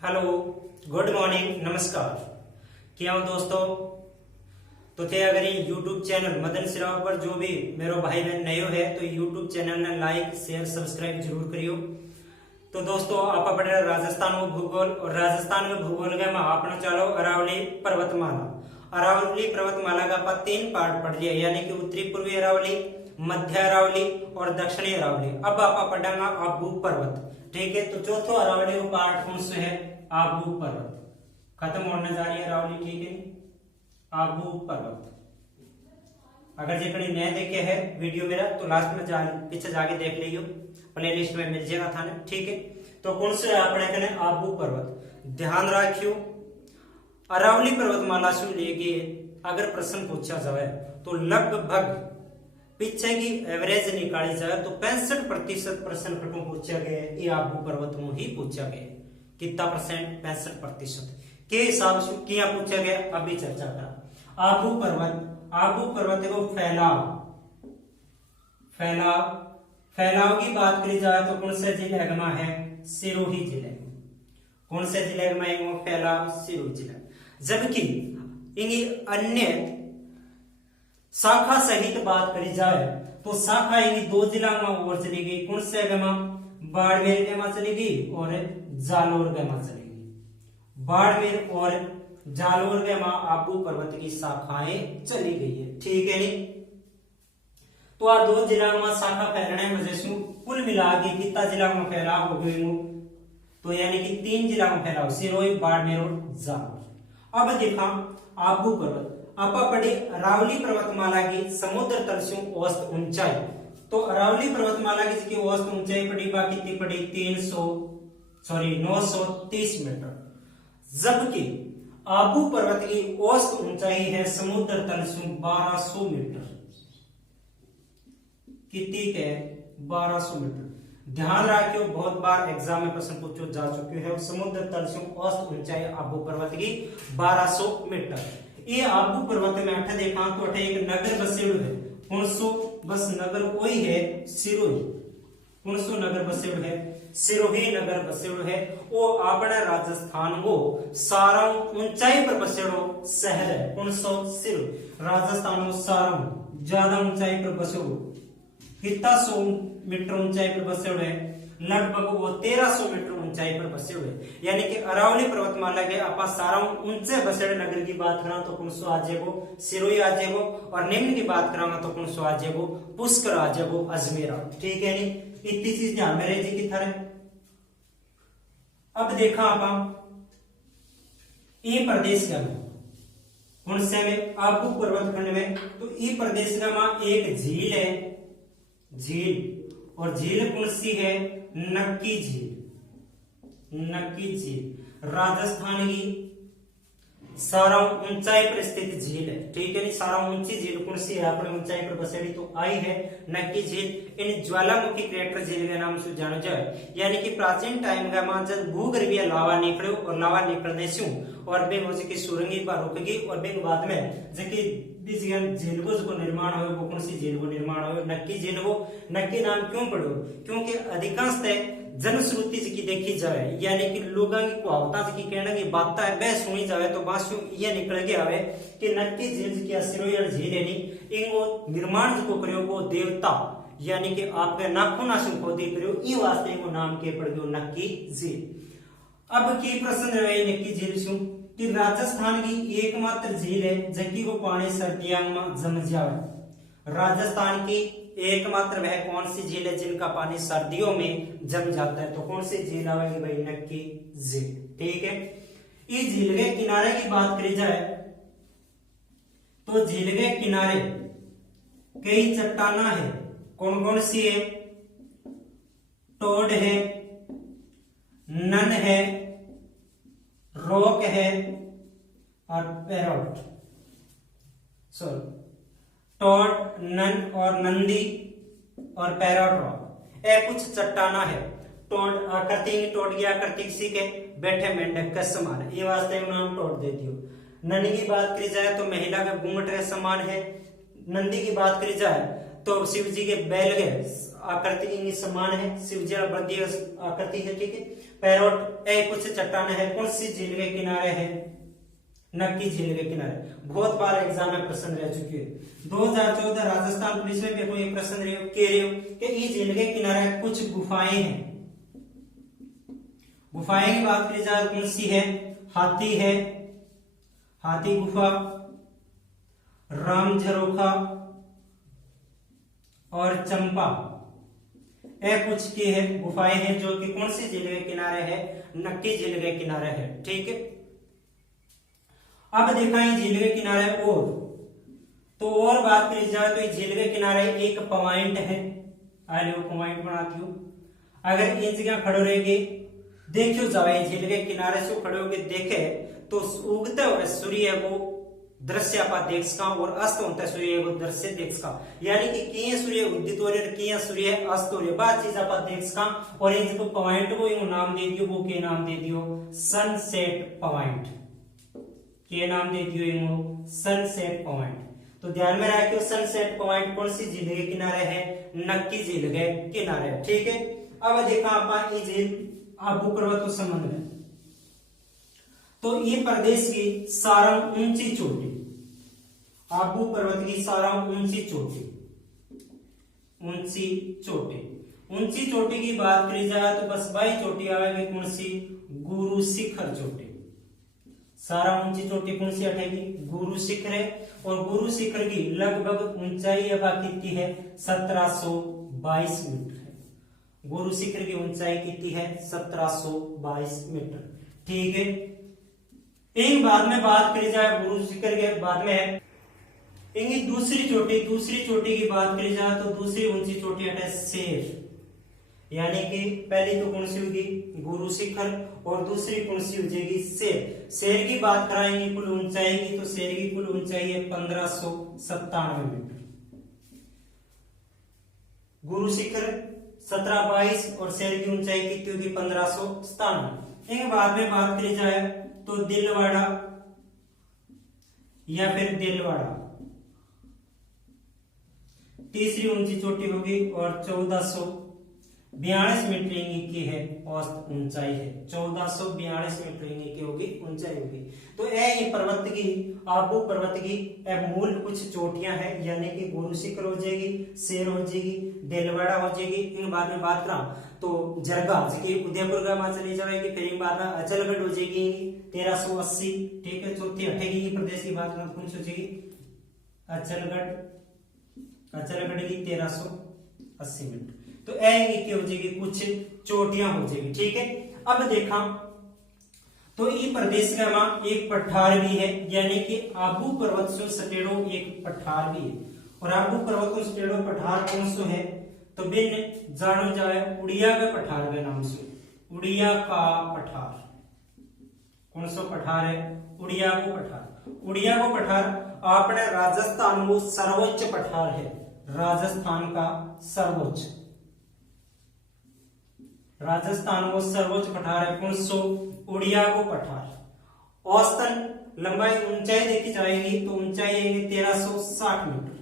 Hello, good morning, नमस्कार। क्या हो दोस्तों? तो थे अगर ये यूट्यूब चैनल मदन सिराव पर जो भी मेरो भाई बहन नयो है तो यूट्यूब चैनल ने लाइक शेयर सब्सक्राइब जरूर करियो। तो दोस्तों आप पढ़ रहे राजस्थान में भूगोल और राजस्थान में भूगोल का मैं आपने चलो अरावली पर्वतमाला। अरावली पर्वतमाला का आप 3 पार्ट पढ़ लिया, यानी कि उत्तरी पूर्वी अरावली, मध्य अरावली और दक्षिणी अरावली। अब आप पढ़ेगा आबू पर्वत। ठीक है, तो चौथो अरावली का पार्ट कौन से है? आबू पर्वत। खत्म होने जा रही है अरावली। ठीक है, आबू पर्वत। अगर जेकड़ी नया देखे है वीडियो मेरा तो लास्ट में पीछे जाके देख लियो, प्लेलिस्ट में मिल जाएगा थाने। ठीक है, तो कौन से अपने कने आबू पर्वत। ध्यान रखियो, अरावली पर्वतमाला से लेके अगर प्रश्न पूछा जाए तो लगभग पीछे की एवरेज निकाली जाए तो 65% प्रश्न कटों पूछा गया ये आबू पर्वत में ही पूछा गया। कितना परसेंट? 65% के हिसाब से क्या पूछा गया अभी चर्चा करा। आबू पर्वत को फैलाव की बात करी जाए तो कौन से जिले में है? सिरोही जिले। कौन से जिले में है वो? फैलाव सिरोही जिला। जबकि इन्हीं अन्य शाखा सहित बात करी जाए तो शाखा इन्हीं 2 जिला में और चली गई। कौन से में? बाड़मेर के में चली गई और जालोर के में चली गई। बाड़मेर और जालोर के में आबू पर्वत की शाखाएं चली गई है। ठीक है नहीं? तो आ 2 जिला में शाखा फैलने वजह से कुल मिला के कितना जिला में फैलाव हो गई? तो यानी कि 3 जिला में फैलाव, सिरोही, बाड़मेर और जालोर। अब देखा आबू पर्वत। आप पढ़ी अरावली पर्वतमाला की समुद्र तल से औसत ऊंचाई। तो अरावली पर्वतमाला की औसत ऊंचाई पड़ी कितनी पड़ी? 930 मीटर। जबकि आबू पर्वत की औसत ऊंचाई है समुद्र तल से 1200 मीटर। कितनी है? 1200 मीटर। ध्यान रखियो, बहुत बार एग्जाम में प्रश्न पूछो जा चुके हैं। समुद्र तल से औसत ऊंचाई आबू पर्वत की 1200 मीटर। ये आबू पर्वत में अठ देखा तो अठ एक नगर बसेड़ है। कौन सो? बस नगर वही है सिरोही। कौन सो नगर बसेड़ है? सिरोही नगर बसेड़ है। वो अपने राजस्थान को सारा ऊंचाई पर बसेड़ो शहर है। कौन सो? सिरोही। राजस्थान को सारा ज्यादा ऊंचाई पर बसेड़ो। कितना 100 मीटर ऊंचाई पर बसेड़ है? लगभग वो 1300 मीटर ऊंचाई पर बसे हुए। यानी कि अरावली पर्वतमाला के आप सारा ऊंचे बसेड़े नगर की बात करा तो कौन सो आ जाएगो? सिरोही आ जाएगो। और निम्न की बात करा तो कौन सो आ जाएगो? पुष्कर आ जाएगो, अजमेरा। ठीक है नहीं? इतनी चीज ध्यान में रही की थारे। अब देखा आप ये प्रदेश का कौन से में? आबू पर्वत खंड में। तो ये प्रदेश का एक झील है, झील। और झील कौन सी है? नक्की झील। नक्की झील राजस्थान की सारा ऊंचाई पर स्थित झील है। ठीक है नहीं? सारा ऊंची झील कौन सी है? अपने ऊंचाई पर बसेड़ी तो आई है नक्की झील। इन ज्वालामुखी क्रेटर झील के नाम से जानो जाए। यानी कि प्राचीन टाइम का जब भूगर्भीय लावा निकलो और लावा निकलने से और की सुरंगी पर रुकेगी और बाद में झील को निर्माण हो, वो कौन सी झील को निर्माण हो? नक्की झील हो। नक्की नाम क्यों पड़ो? क्योंकि अधिकांशतः जनश्रुति की देखी जाए, यानी कि लोगों की कहावता की कहना की बात है वह सुनी जाए तो बात ये निकल के आवे कि नक्की झील की सिरोही झील है इनको निर्माण जो प्रयोग वो देवता यानी कि आपके नाखूना से खोदी प्रयोग ये वास्ते को नाम के पड़ गयो नक्की झील। अब की प्रश्न रहे नक्की झील से कि राजस्थान की एकमात्र झील है जबकि वो पानी सर्दियों में जम जाए। राजस्थान की एकमात्र वह कौन सी झील है जिनका पानी सर्दियों में जम जाता है? तो कौन सी झील आएगी भाई? नक्की झील। ठीक है, इस झील के किनारे की बात करी जाए तो झील के किनारे कई चट्टाना है। कौन कौन सी है? टोड है, नन है, रॉक है और पैरोट। टोड, नन और नंदी और पैरोट रॉक ये कुछ चट्टाना है। टोड आकृति टोड की आकृति किसी के बैठे मेंढक का समान है, ये वास्ते नाम टोड दे दियो। नन की बात करी जाए तो महिला का घूंघट के समान है। नंदी की बात करी जाए तो शिव जी के बैल के आकृति समान है, शिव जी बद्धी आकृति है। ठीक है, पैरोट ए कुछ चट्टान है, कौन सी झील के किनारे है? नक्की झील के किनारे। बहुत बार एग्जाम में प्रश्न रह चुके हैं। 2014 राजस्थान पुलिस में पेपर ये प्रश्न कह रहे हो कि इस झील के किनारे कुछ गुफाएं हैं। गुफाएं की बात करी जाए कौन सी है? हाथी है, हाथी गुफा, राम झरोखा और चंपा, ए कुछ की है गुफाएं हैं जो कि कौन सी झील के किनारे है? नक्की झील के किनारे है। ठीक है, अब देखा है झील के किनारे और बात करी जाए तो झील के किनारे एक पॉइंट है। आइए पॉइंट बनाती हूं। अगर इन जगह खड़े रहेगी, देखियो जाए झील के किनारे से खड़े होकर देखे तो उगते हुए सूर्य वो दृश्य आप देख सका और अस्त होता है सूर्य वो दृश्य देख सका। यानी कि किए सूर्य उदित हो रहे, किए सूर्य अस्त हो रहे, बात चीज आप देख सका। और ये जो पॉइंट को नाम दे दियो, वो के नाम दे दियो? Sunset point. के नाम दे दियो? Sunset point. तो ध्यान में रखियो सनसेट पॉइंट कौन सी झील के किनारे है? नक्की झील के किनारे। ठीक है, अब देखा आप ये झील आबू पर्वत के संबंध में, तो ये प्रदेश की सारंग ऊंची चोटी, आबू पर्वत की सारंग ऊंची चोटी, ऊंची चोटी, ऊंची चोटी की बात करी जाए तो बस बाई चोटी आएगी कौन सी? गुरु शिखर चोटी। सारा ऊंची चोटी कौन सी हटेगी? गुरु शिखर है। और गुरु शिखर की लगभग ऊंचाई कितनी है? 1722 मीटर है। गुरु शिखर की ऊंचाई कितनी है? 1722 मीटर। ठीक है, एक बाद में बात करी जाए गुरु शिखर के बाद में है इनकी दूसरी चोटी की बात करी जाए तो दूसरी ऊंची चोटी है शेर। यानी कि पहली तो कौन सी होगी? गुरु शिखर, और दूसरी कौन सी हो जाएगी? शेर। शेर की बात कराएंगे कुल ऊंचाई की, तो शेर की कुल ऊंचाई है 1597 मीटर। गुरु शिखर 1722 और शेर की ऊंचाई कितनी होगी? 1597। इनके बाद में बात करी जाए तो दिलवाड़ा या फिर दिलवाड़ा तीसरी ऊंची चोटी होगी और 1442 मीटर की है औसत ऊंचाई है। 1442 मीटर की होगी ऊंचाई होगी। तो ये पर्वत की आबू पर्वत की मूल कुछ चोटियां हैं, यानी कि गुरु शिखर हो जाएगी, शेर हो जाएगी, दिलवाड़ा हो जाएगी। इन बाद में बात करा तो जरगा जी उदयपुर का वहां चली जाएगी। फिर बाद में अचलगढ़ हो जाएगी 1380। ठीक है, चौथी हटेगी प्रदेश की बात कौन सी हो जाएगी? अचलगढ़ की 1380 मीटर। तो ए हो जाएगी कुछ चोटियां हो जाएगी। ठीक है, अब देखा तो ये प्रदेश का वहां एक पठार भी है, यानी कि आबू पर्वत से सटेड़ो एक पठार भी है। और आबू पर्वत से सटेड़ो पठार कौन सो है? तो बिन जानो जाए उड़िया के पठार के नाम से, उड़िया का पठार। कौन सा पठार है? उड़िया को पठार। उड़िया को पठार अपने राजस्थान में सर्वोच्च पठार है। राजस्थान का सर्वोच्च, राजस्थान वो सर्वोच्च पठार है कौन सो? उड़िया को पठार। औसतन लंबाई ऊंचाई देखी जाएगी तो ऊंचाई है 1360 मीटर।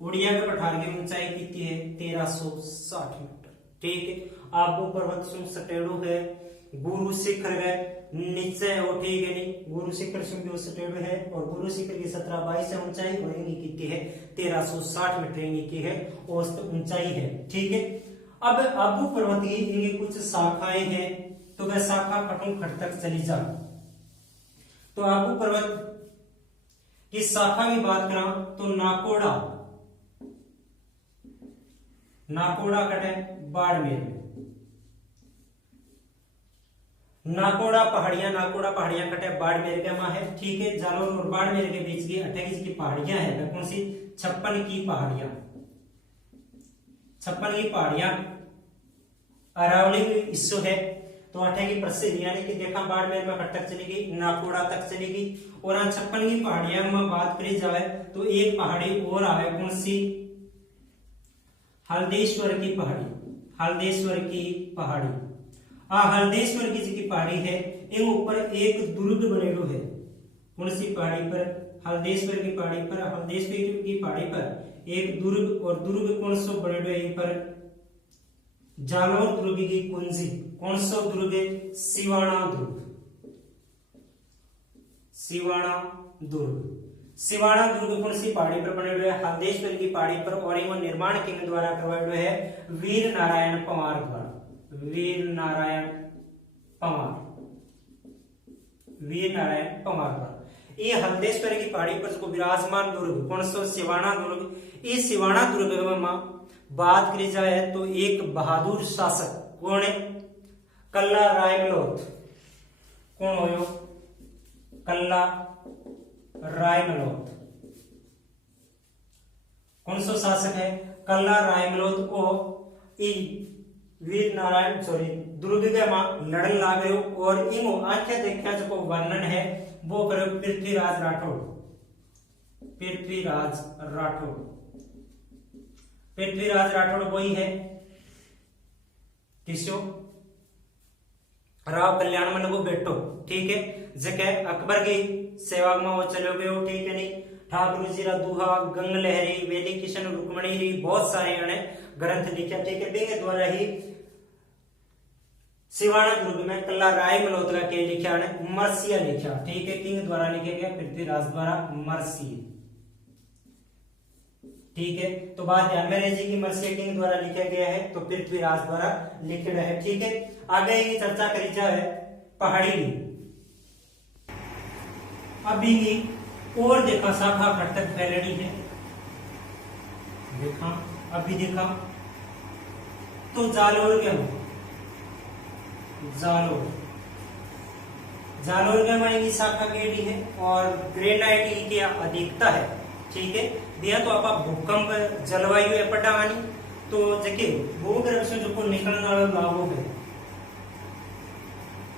उड़िया के पठार की ऊंचाई कितनी है? 1360 मीटर। ठीक है, आबू पर्वत से सटेड़ो है, गुरु शिखर है नीचे हो। ठीक है, नहीं गुरु शिखर से सटेड़ो है और गुरु शिखर की 1722 ऊंचाई और इनकी कितनी है? 1360 मीटर इनकी है औसत ऊंचाई है। ठीक है, अब आबू पर्वत की इनकी कुछ शाखाएं हैं, तो वह शाखा खट तक चली जा। तो आबू पर्वत की शाखा की बात करा तो नाकोड़ा, नाकोड़ा कटे बाड़मेर में, नाकोड़ा पहाड़ियां कटे बाड़मेर के वहां है। ठीक है, जालौर और बाड़मेर के बीच की 28 की पहाड़ियां है। कौन सी? 56 की पहाड़ियां, 56 की पहाड़ियां अरावली हिस्सो है। तो 8 की प्रसिद्ध, यानी कि देखा बाड़मेर में कट तक चलेगी, नाकोड़ा तक चलेगी। और 56 की पहाड़ियां में बात करी जाए तो एक पहाड़ी और आवे कौन सी? हल्देश्वर की पहाड़ी, हल्देश्वर की पहाड़ी। हल्देश्वर की पहाड़ी है, इन ऊपर एक दुर्ग बनेलो है। कौन सी पहाड़ी पर? हल्देश्वर की पहाड़ी पर। हल्देश्वर की पहाड़ी पर एक दुर्ग, और दुर्ग कौन सो बनेलो है पर? जालोर दुर्ग की कुंजी, कौन सा दुर्ग है? सिवाना दुर्ग। सिवाना दुर्ग, सिवाना दुर्ग कौन सी पहाड़ी पर बने हुए? हल्देश्वर की पहाड़ी पर, और इनको निर्माण किन द्वारा करवाया हुआ है? वीर नारायण पंवार द्वारा। वीर नारायण पंवार, वीर नारायण पंवार द्वारा। ये हल्देश्वर की पहाड़ी पर जो विराजमान दुर्ग, कौन सा? सिवाना दुर्ग। ये सिवाना दुर्ग में बात करी जाए तो एक बहादुर शासक कौन है? कल्ला रायमलोथ। कौन हो? कल्ला रायमलोथ। कौन सा शासक है? कल्ला रायमलोथ को वीर नारायण दुर्ग के मां लड़न लाग रहे हो, और इनको आंखें देखा जो वर्णन है वो करो पृथ्वीराज राठौड़। पृथ्वीराज राठौड़, पृथ्वीराज राठौड़ वही है किसो? राव कल्याण मन को बेटो, ठीक है। जगह अकबर की सेवा में वो चलो गए हो, ठीक है नहीं। ठाकुर जी रा दुहा, गंग लहरी, वेदी किशन रुक्मणी री, बहुत सारे ग्रंथ लिखे, ठीक है। बिंग द्वारा ही सिवाना दुर्ग में कल्ला राय मल्होत्रा के लिखा है, मर्सिया लिखा, ठीक है। किंग द्वारा लिखे गया, पृथ्वीराज द्वारा मर्सिया, ठीक है। तो बात ध्यान में रही कि मर्सिया किंग द्वारा लिखा गया है, तो पृथ्वीराज द्वारा लिखा है, ठीक है। आगे की चर्चा करी जाए पहाड़ी की। अभी और देखा शाखा घटक फैलनी है, देखा अभी देखा तो जालोर क्या हो? जालोर, जालोर के हमारी शाखा केडी है, और ग्रेनाइट की अधिकता है, ठीक है। दिया तो आप भूकंप जलवायु है पटावानी, तो देखिए भूगर्भ से जो निकलने वाला लाभों है,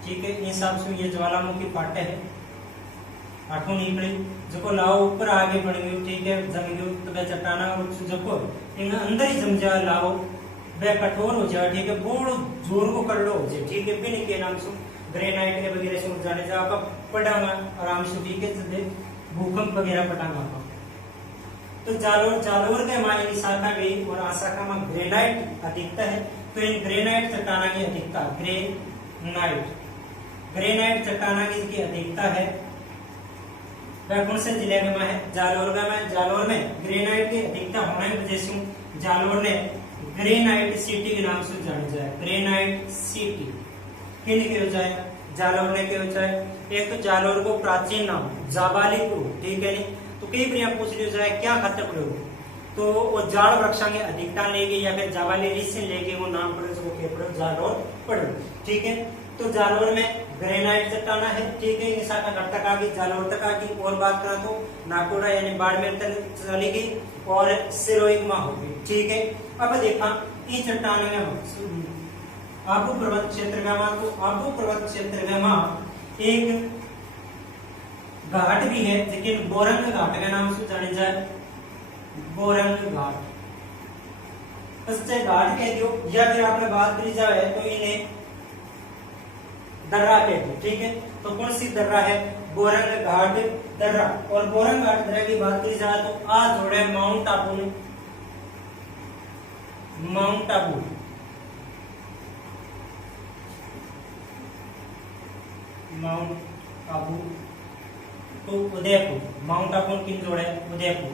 ठीक है। हिसाब से ये ज्वालामुखी पाटे है, आठों निकली जो लाव ऊपर आगे बढ़ गयो, ठीक है। जम गयो तो चट्टाना जो अंदर ही जम जाए लाव, वह कठोर हो जाए, ठीक है। बोलो जोर को कर लो, ठीक है। बिन के नाम से ग्रेनाइट के वगैरह से जाने जा आप पटांगा आराम से, ठीक है। भूकंप वगैरह पटांगा। तो जालोर, जालोर के हमारी शाखा गई, और शाखा में ग्रेनाइट अधिकता है, तो इन ग्रेनाइट चट्टाना की अधिकता, ग्रेनाइट, ग्रेनाइट चट्टाना की अधिकता है, वह कौन से जिले में है? जालोर में। जालोर में ग्रेनाइट की अधिकता होने की वजह से जालोर ने ग्रेनाइट सिटी के नाम से जाना जाए। ग्रेनाइट सिटी किन के हो जाए? जालोर ने के हो जाए। एक तो जालोर को प्राचीन नाम जाबालीपुर, ठीक है नहीं। तो कई बार पूछ लिया जाए क्या खाते पड़े, तो वो जाड़ वृक्षा की अधिकता लेके या फिर जाबाली ऋषि से लेके वो नाम पड़े, वो क्या पड़े? जालोर पड़े, ठीक है। तो जालोर में ग्रेनाइट चट्टाना है, ठीक है। इन शाखा घटक आ गई, जालोर तक आ गई। और बात करें तो नाकोड़ा यानी बाड़मेर तक चली गई, और सिरोइगमा हो गई, ठीक है। अब देखा ये चट्टान में आबू पर्वत क्षेत्र में, तो आबू पर्वत क्षेत्र में एक घाट भी है, लेकिन बोरंग घाट के नाम से जाने जाए। बोरंग घाट, कच्चे घाट कह दो, या फिर आपने बात करी जाए तो इन्हें दर्रा कह दो, ठीक है। तो कौन सी दर्रा है? बोरंग घाट दर्रा। और बोरंग घाट दर्रा की बात की जाए तो आ जोड़े माउंट आबू ने, माउंट आबू, माउंट आबू तो उदयपुर, माउंट आबू किन जोड़े? उदयपुर,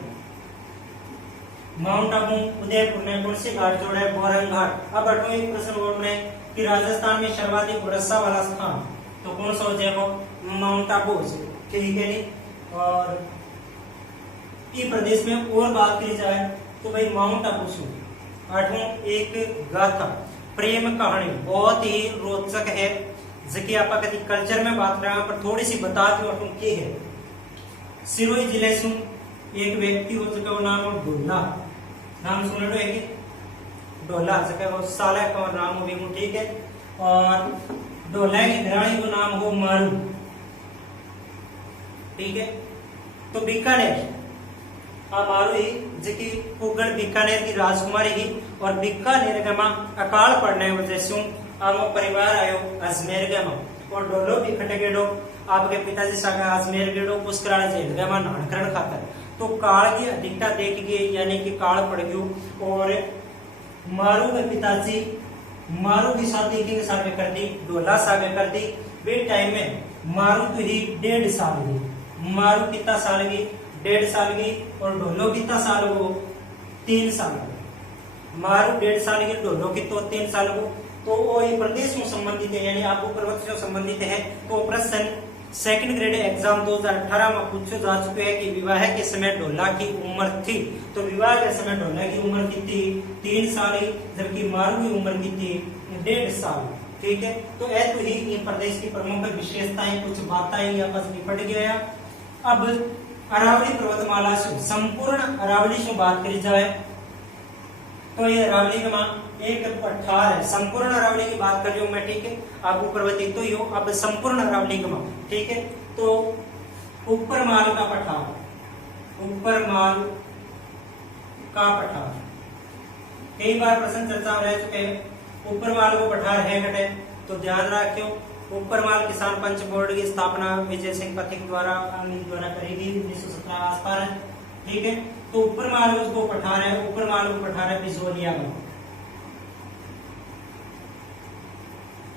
माउंट आबू उदयपुर ने कौन से घाट जोड़े? बोरंग घाट। अब अठवां एक प्रश्न और में कि राजस्थान में सर्वाधिक वर्षा वाला स्थान, तो कौन सा हो जाएगा? माउंट आबू, ठीक है नहीं। और इस प्रदेश में और बात की जाए तो भाई माउंट आबू से आठवां एक गाथा, प्रेम कहानी बहुत ही रोचक है, जबकि आप कभी कल्चर में बात करें पर थोड़ी सी बता दो क्या है। सिरोही जिले से एक व्यक्ति हो चुका वो नाम ढोला, नाम सुन लो एक ढोला जगह वो साला का नाम हो भी, ठीक है। और ढोला की घरानी को नाम हो मारू, ठीक है। तो बीकानेर मारू ही जबकि कुगड़ बीकानेर की राजकुमारी ही, और बीकानेर के मां अकाल पड़ने वजह से आमो परिवार आयो अजमेर के मां, और डोलो भी खटे गेडो आपके पिताजी सागा अजमेर गेडो पुष्कराल जेल के मां नानकरण खातर। तो काल की अधिकता देख गई, यानी कि काल पड़ गयो, और मारू के पिताजी मारू की शादी किंग सागे कर दी, ढोला सागे कर दी। वे टाइम में मारू तो ही 1.5 साल की, मारू कितना साल की 1.5 साल की, और ढोलो कितना साल को 3 साल को। मारू 1.5 साल की, ढोलो कितो 3 साल को। तो वो ये प्रदेश में संबंधित है, यानी आबू पर्वत से संबंधित है। तो प्रश्न सेकंड ग्रेड एग्जाम 2018 में पूछे जा चुके हैं कि विवाह के समय ढोला की उम्र थी। तो विवाह के समय ढोला की उम्र कितनी, 3 साल, जबकि मारू की उम्र कितनी, 1.5 साल। ठीक है, तो ऐ तो ही ये प्रदेश की प्रमुख विशेषताएं, कुछ बातें आपस निपट गया। अब अरावली पर्वतमाला से संपूर्ण अरावली से बात करी जाए तो ये अरावली का एक पठार है। संपूर्ण अरावली की बात कर रही हूं मैं, ठीक है। आबू पर्वत तो यो, अब संपूर्ण अरावली का, ठीक है। तो ऊपर माल का पठार, ऊपर माल का पठार कई बार प्रश्न चर्चा में रह चुके हैं। ऊपर माल को पठार है कटे, तो ध्यान रखियो। ऊपर माल किसान पंच बोर्ड की स्थापना विजय सिंह पथिक द्वारा करी गई 1917 आसपास है, ठीक है। तो ऊपर माल उसको पठार है, ऊपर माल को पठार है बिजोलिया में।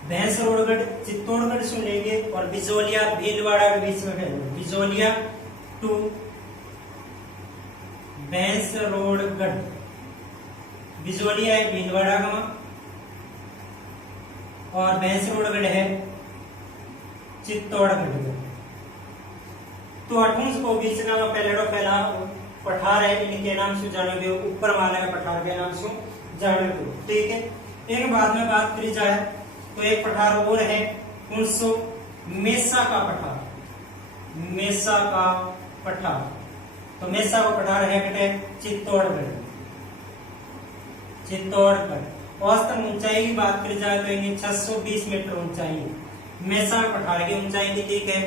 भैंसरोडगढ़ चित्तौड़गढ़ से लेंगे और बिजोलिया भीलवाड़ा के बीच में है। बिजोलिया टू भैंसरोडगढ़, बिजोलिया है भीलवाड़ा का, और भैंसरोडगढ़ है चित्तौड़गढ़। तो 28 को बीच का पहला पठार है, इनके नाम से जानोगे, ऊपर माला का पठार के नाम से जानोगे, ठीक है। एक बाद में बात करी जाए तो एक पठार और है 1900 मेसा का पठार, मेसा का पठार। तो मेसा का पठार है कटे चित्तौड़गढ़, चित्तौड़गढ़। औसतन ऊंचाई की बात करी जाए तो इनकी 620 मीटर ऊंचाई है। मेसा पठार की ऊंचाई कितनी है,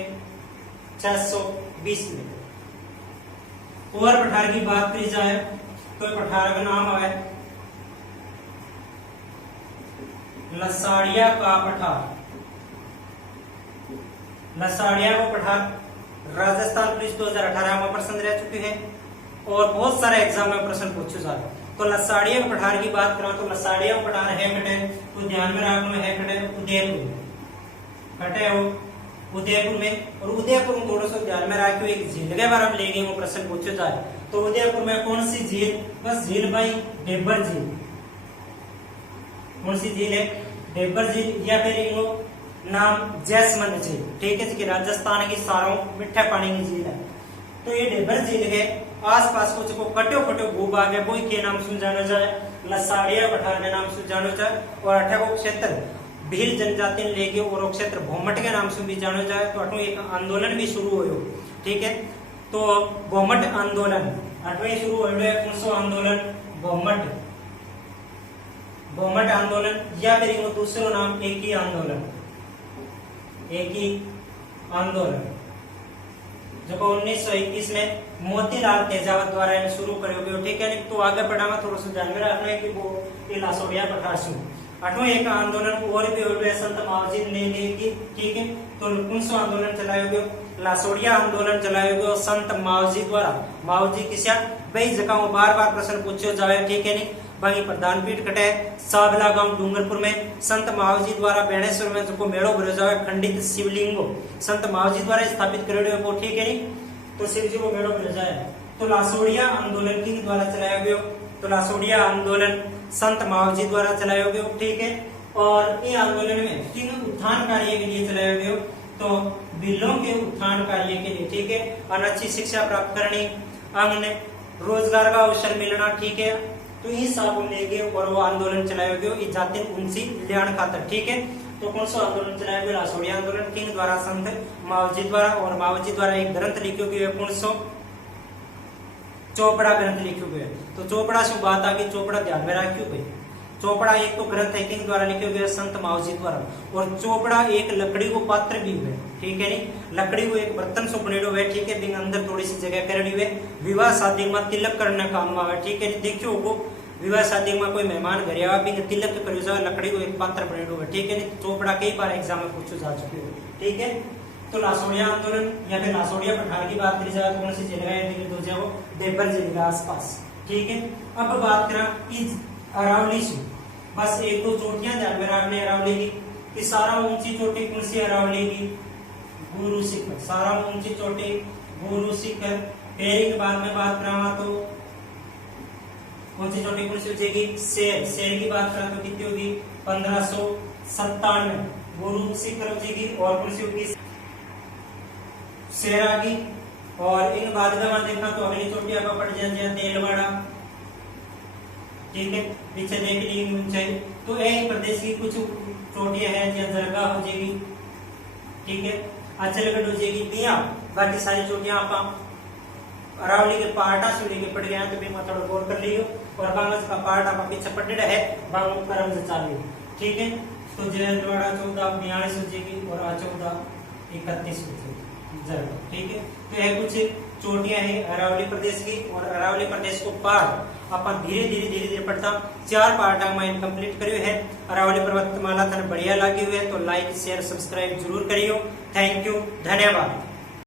620 मीटर। और पठार की बात करी जाए तो पठार का नाम है लसाड़िया का पठार। लसाड़िया का पठार राजस्थान पुलिस 2018 में प्रश्न रह चुके हैं और बहुत सारे एग्जाम में प्रश्न पूछे जा रहे। तो लसाड़िया का पठार की बात करें तो लसाड़िया का पठार है कटे, तो ध्यान में रखना है कटे उदयपुर, कटे हो उदयपुर में। और उदयपुर में थोड़ा सा ध्यान में रखियो, एक झील के बारे में लेंगे, वो प्रश्न पूछे जाए। तो उदयपुर में कौन सी झील, बस झील भाई डेबर झील। कौन सी झील है, डेबर झील, या फिर इनको नाम जैसमंद झील, ठीक है, कि राजस्थान की सारों मीठा पानी की झील है। तो ये डेबर झील के आसपास कुछ को कटो कटो भूभाग है, वो के नाम से जाना जाए, लसाड़िया पठार के नाम से जानो जाए। और अठा को क्षेत्र भील जनजाति ने लेके और क्षेत्र भोमट के नाम से भी जाना जाए। तो अठवें एक आंदोलन भी शुरू हो, ठीक है। तो भोमट आंदोलन 8वें शुरू हो, 1900 आंदोलन भोमट, भोमट आंदोलन, या फिर इनको दूसरा नाम एक ही आंदोलन, एक ही आंदोलन, जो 1921 में मोतीलाल तेजावत द्वारा इन्हें शुरू करोगे, ठीक है। तो आगे बढ़ावा थोड़ा सा ध्यान में रखना है कि वो ये लासोड़िया पठार से 8वें एक आंदोलन और भी संत मावजी ने लेगी, ठीक है। तो 1900 आंदोलन चलायोगे, लासोड़िया आंदोलन चलायोगे और संत मावजी द्वारा, मावजी किसा भाई जगह बार बार प्रश्न पूछो जाए, ठीक है। नहीं भाई प्रधान पीठ कटे साबला गांव डूंगरपुर में संत मावजी द्वारा बेणेश्वर में जो मेड़ो भरो जाए, खंडित शिवलिंगो संत मावजी द्वारा स्थापित करेडो को, ठीक है। नहीं तो शिव जी को मेड़ो भरो जाए। तो लासोड़िया आंदोलन किंग द्वारा चलाया गया, तो लासोड़िया आंदोलन संत मावजी द्वारा चलाया गया, ठीक है। और ये आंदोलन में किंग उत्थान कार्य के लिए चलाया गया, तो बिलों के उत्थान कार्य के लिए, ठीक है। और अच्छी शिक्षा प्राप्त करनी, अंग रोजगार का अवसर मिलना, ठीक है। तो ये सब लेके और वो आंदोलन चलाया गया इस जाति उनसी कल्याण खातर, ठीक है। तो कौन सा आंदोलन चलाया गया, लासोड़िया आंदोलन किंग द्वारा संत मावजी द्वारा। और मावजी द्वारा एक ग्रंथ लिखो गया 1900 चोपड़ा ग्रंथ लिखो गया। तो चोपड़ा से बात आ गई, चोपड़ा ध्यान में रखियो भाई। चोपड़ा एक तो ग्रंथ है किंग द्वारा लिखे गया संत मावजी द्वारा, और चोपड़ा एक लकड़ी को पात्र भी हुए, ठीक है। नहीं लकड़ी को एक बर्तन से बनेडो हुए, ठीक है। बिंग अंदर थोड़ी सी जगह करेडी हुए, विवाह शादी में तिलक करने काम आवे, ठीक है। देखियो को विवाह शादी में कोई मेहमान घर आवा, बिंग तिलक कर लकड़ी को एक पात्र बनेडो हुए, ठीक है। नहीं चोपड़ा कई बार एग्जाम में पूछो जा चुके हो, ठीक है। तो लासोड़िया आंदोलन या फिर लासोड़िया पठार की बात करी जाए तो कौन सी जगह है, तो जो डेबर जिले के आसपास, ठीक है। अब बात करा इस अरावली से, बस एक दो चोटियां ध्यान में रखने अरावली की कि सारा ऊंची चोटी कौन सी अरावली की, गुरु शिखर, सारा ऊंची चोटी गुरु शिखर। फिर के बाद में बात करा तो ऊंची चोटी कौन सी हो जाएगी, शेर, शेर की बात करा तो कितनी होगी 1597 गुरु शिखर हो जाएगी। और कौन सी होगी, शेर आ गई। और इन बाद का देखा तो अगली चोटी आपका पड़ जाती है तेलवाड़ा, ठीक है, पीछे देख ली ऊंचाई। तो यही प्रदेश की कुछ चोटियां हैं जहाँ दरगाह हो जाएगी, ठीक है, अचलगढ़ हो जाएगी दिया। बाकी सारी चोटियां आप अरावली के पार्टा से लेके पड़ गए तो भी मैं थोड़ा गौर कर लियो। और कागज का पार्ट आपका पीछे पड़ेगा है बांगो करम से चालू, ठीक है। तो जयद्वाड़ा 1442 हो जाएगी और 1431 हो जाएगी, ठीक है। तो यह कुछ चोटियां है अरावली प्रदेश की। और अरावली प्रदेश को पार्ट अपन धीरे धीरे पढ़ता 4 पार्ट में कंप्लीट करियो है। अरावली पर्वतमाला तने बढ़िया लगी हुई है तो लाइक शेयर सब्सक्राइब जरूर करियो। थैंक यू, धन्यवाद।